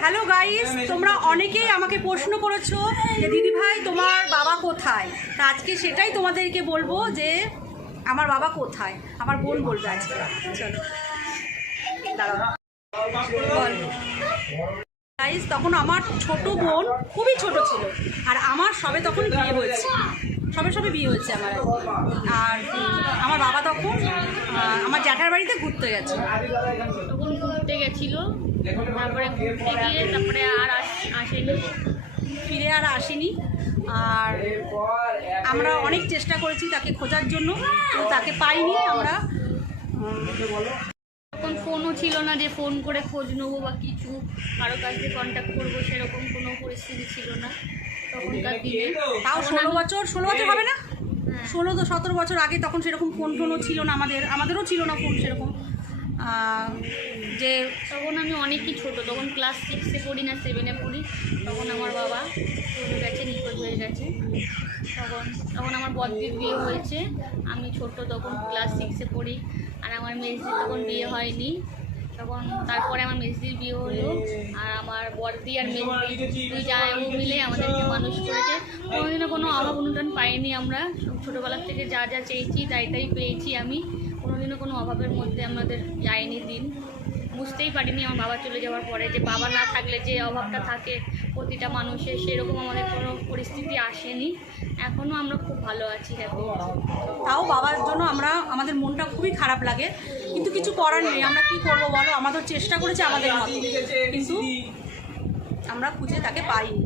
Hello guys তোমরা অনেকেই আমাকে প্রশ্ন করেছ যে দিদি ভাই তোমার বাবা কোথায়? তা আজকে সেটাই তোমাদেরকে বলব যে আমার বাবা কোথায়? আমার বোন বলবে আজকে। চলো। গাইস তখন আমার ছোট বোন খুবই ছোট ছিল আর আমার সবে তখন বিয়ে হয়েছে। সবে সবে বিয়ে হয়েছে আমার আর আমার বাবা তখন আমার জ্যাঠার বাড়িতে ঘুরতে গেছে। তখন ঘুরতে গেছিল তারপরে ঘুরতে গিয়ে তারপরে আর আস- আসেনি। ফিরে আর আসেনি। আর আমরা অনেক চেষ্টা করেছি তাকে খোঁজার জন্য তাকে পাইনি আমরা। তখন ফোনও ছিল না যে ফোন করে খোঁজ নেব বা কিছু কারও কাছে কন্ট্যাক্ট করব সেরকম কোনো পরিস্থিতি ছিল না। তখনকার দিনে। তাও ষোলো বছর ষোলো বছর হবে না? হ্যাঁ। ষোলো তো সতেরো বছর আগে তখন সেরকম ফোন টোনও ছিল না আমাদের। আমাদেরও ছিল না ফোন সেরকম। যে তখন আমি অনেকই ছোট তখন ক্লাস সিক্সে পড়ি না সেভেনে পড়ি। তখন আমার বাবা চলে গেছে নিখোঁজ হয়ে গেছে। তখন তখন আমার বদ্দির বিয়ে হয়েছে। আমি ছোট তখন ক্লাস সিক্সে পড়ি। আর আমার মেজদির তখন বিয়ে হয়নি। তখন তারপরে আমার মেজদির বিয়ে হলো, আর আমার বর্দি আর মেজদি দুই জায়গা মিলে আমাদেরকে মানুষ করেছে। কোনোদিনও কোনো অভাব অনুদান পাইনি আমরা। ছোটোবেলার থেকে যা যা চেয়েছি, তাই তাই পেয়েছি আমি। কোনোদিনও কোনো অভাবের মধ্যে আমাদের যায়নি দিন। বুঝতেই পারিনি আমার বাবা চলে যাওয়ার পরে যে বাবা না থাকলে যে অভাবটা থাকে প্রতিটা মানুষের, সেরকম আমাদের কোনো পরিস্থিতি আসেনি। এখনও আমরা খুব ভালো আছি হ্যাপি তাও বাবার জন্য আমরা, আমাদের মনটা খুবই খারাপ লাগে। কিন্তু কিছু করার নেই, আমরা কি করব বলো? আমাদের চেষ্টা করেছে আমাদের কিন্তু আমরা খুঁজে তাকে পাইনি।